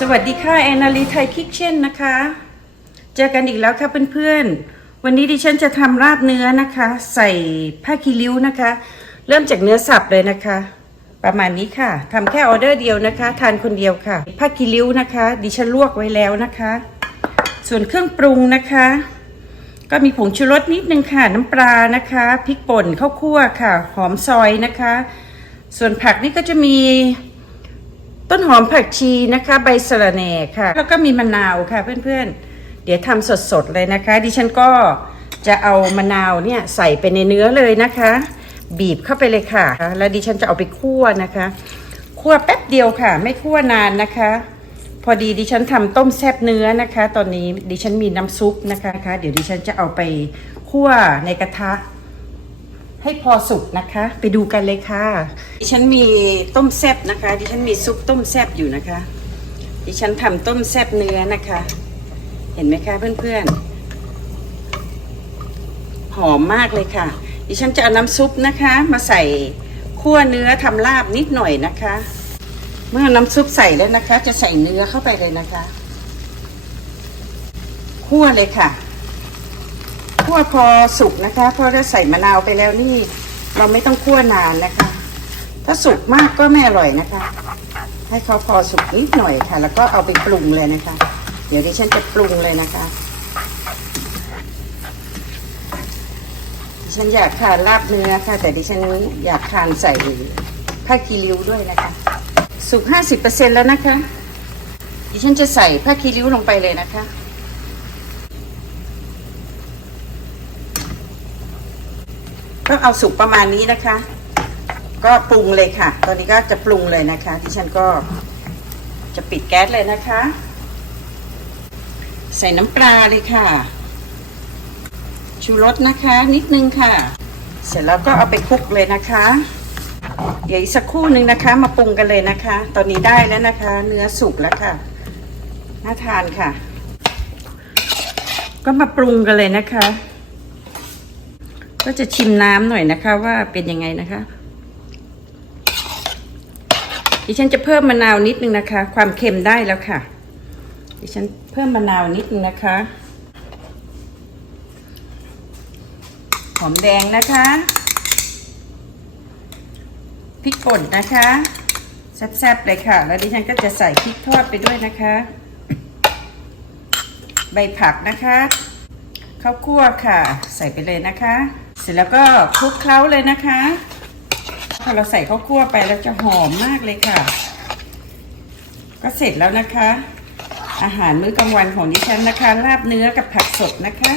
สวัสดีค่ะแอนนาลีไทยคิกเช่นนะคะ เจอกันอีกแล้วค่ะเพื่อนๆ วันนี้ดิฉันจะทำราบเนื้อนะคะ ใส่ผ้าคีริ้วนะคะ เริ่มจากเนื้อสับเลยนะคะ ประมาณนี้ค่ะทำแค่ออเดอร์เดียวนะคะ ทานคนเดียวค่ะ ผ้าคีริ้วนะคะ ดิฉันลวกไว้แล้วนะคะ ส่วนเครื่องปรุงนะคะ ก็มีผงชูรสนิดนึงค่ะ น้ำปลานะคะพริกป่นข้าวคั่วค่ะ หอมซอยนะคะ ส่วนผักนี่ก็จะมี ต้นหอมผักชีนะคะ ใบสะระแหน่ค่ะ แล้วก็มีมะนาวค่ะเพื่อนๆ เดี๋ยวทำสดๆเลยนะคะ ดิฉันก็จะเอามะนาวเนี่ยใส่ไปในเนื้อเลยนะคะ บีบเข้าไปเลยค่ะ แล้วดิฉันจะเอาไปคั่วนะคะคั่วแป๊บเดียวค่ะ ไม่คั่วนานนะคะ พอดีดิฉันทำต้มแซ่บเนื้อนะคะ ตอนนี้ดิฉันมีน้ำซุปนะคะ เดี๋ยวดิฉันจะเอาไปคั่วในกระทะ ให้พอสุกนะคะ ไปดูกันเลยค่ะ ดิฉันมีต้มแซบนะคะ ดิฉันมีซุปต้มแซบอยู่นะคะ ดิฉันทำต้มแซบเนื้อนะคะ เห็นไหมคะเพื่อนๆ หอมมากเลยค่ะ ดิฉันจะเอาน้ำซุปนะคะ มาใส่คั่วเนื้อทำลาบนิดหน่อยนะคะ เมื่อน้ำซุปใส่แล้วนะคะ จะใส่เนื้อเข้าไปเลยนะคะ คั่วเลยค่ะ คั่วพอสุกนะคะ เพราะเราใส่มะนาวไปแล้วนี่ เราไม่ต้องคั่วนานนะคะ ถ้าสุกมากก็ไม่อร่อยนะคะ ให้เขาพอสุกนิดหน่อยค่ะ แล้วก็เอาไปปรุงเลยนะคะ เดี๋ยวดิฉันจะปรุงเลยนะคะดิฉันอยากทานลาบเนื้อค่ะ แต่ดิฉันอยากทานใส่ผ้าคีริ้วด้วยนะคะ สุกห้าสิบเปอร์เซ็นแล้วนะคะ ดิฉันจะใส่ผ้าคีริ้วลงไปเลยนะคะ ก็เอาสุกประมาณนี้นะคะ ก็ปรุงเลยค่ะ ตอนนี้ก็จะปรุงเลยนะคะที่ฉันก็จะปิดแก๊สเลยนะคะ ใส่น้ำปลาเลยค่ะ ชูรสนะคะ นิดนึงค่ะ เสร็จแล้วก็เอาไปคลุกเลยนะคะ เดี๋ยวอีกสักครู่หนึ่งนะคะ มาปรุงกันเลยนะคะ ตอนนี้ได้แล้วนะคะ เนื้อสุกแล้วค่ะน่าทานค่ะ ก็มาปรุงกันเลยนะคะ ก็จะชิมน้ำหน่อยนะคะ ว่าเป็นยังไงนะคะ ดิฉันจะเพิ่มมะนาวนิดนึงนะคะ ความเค็มได้แล้วค่ะ ดิฉันเพิ่มมะนาวนิดนึงนะคะ หอมแดงนะคะพริกป่นนะคะแซ่บๆเลยค่ะ แล้วดิฉันก็จะใส่พริกทอดไปด้วยนะคะ ใบผักนะคะข้าวคั่วค่ะ ใส่ไปเลยนะคะ เสร็จแล้วก็คลุกเคล้าเลยนะคะพอเราใส่ข้าวคั่วไปแล้วจะหอมมากเลยค่ะ ก็เสร็จแล้วนะคะ อาหารมื้อกลางวันของดิฉันนะคะ ลาบเนื้อกับผักสดนะคะ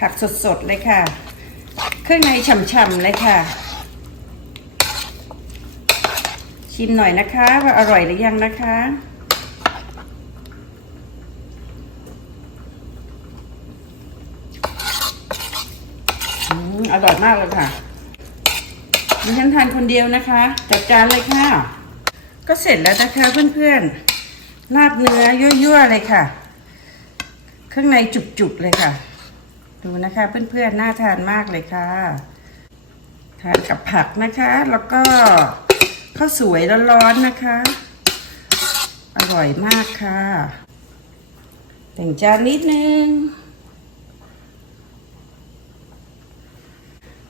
ผักสดๆเลยค่ะ เครื่องในฉ่ำๆเลยค่ะ ชิมหน่อยนะคะว่าอร่อยหรือยังนะคะ อร่อยมากเลยค่ะดิฉันทานคนเดียวนะคะ จัดจานเลยค่ะ ก็เสร็จแล้วนะคะเพื่อนๆลาบเนื้อยั่วๆเลยค่ะเครื่องในจุกๆเลยค่ะ ดูนะคะเพื่อนๆน่าทานมากเลยค่ะ ทานกับผักนะคะ แล้วก็ข้าวสวยร้อนๆนะคะ อร่อยมากค่ะแต่งจานนิดนึง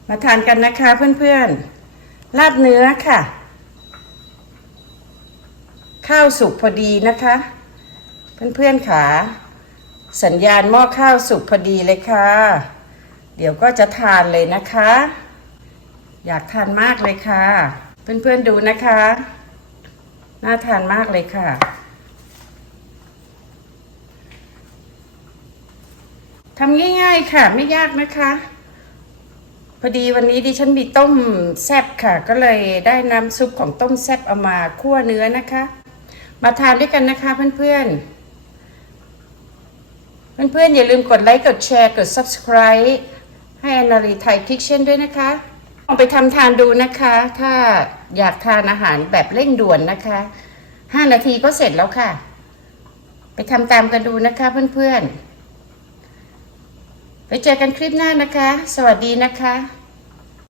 มาทานกันนะคะเพื่อนๆลาบเนื้อค่ะ ข้าวสุกพอดีนะคะ เพื่อนๆค่ะสัญญาณหม้อข้าวสุกพอดีเลยค่ะ เดี๋ยวก็จะทานเลยนะคะ อยากทานมากเลยค่ะ เพื่อนๆดูนะคะ น่าทานมากเลยค่ะ ทำง่ายๆค่ะ ไม่ยากนะคะ พอดีวันนี้ดิฉันมีต้มแซบค่ะ ก็เลยได้น้ำซุปของต้มแซบเอามาคั่วเนื้อนะคะ มาทานด้วยกันนะคะเพื่อนๆเพื่อนๆอย่าลืมกดไลค์กดแชร์กด subscribe ให้อนารีไทยคิกเช่นด้วยนะคะลองไปทำทานดูนะคะ ถ้าอยากทานอาหารแบบเร่งด่วนนะคะ 5 นาทีก็เสร็จแล้วค่ะ ไปทำตามกันดูนะคะเพื่อนๆ ไปเจอกันคลิปหน้านะคะ สวัสดีนะคะ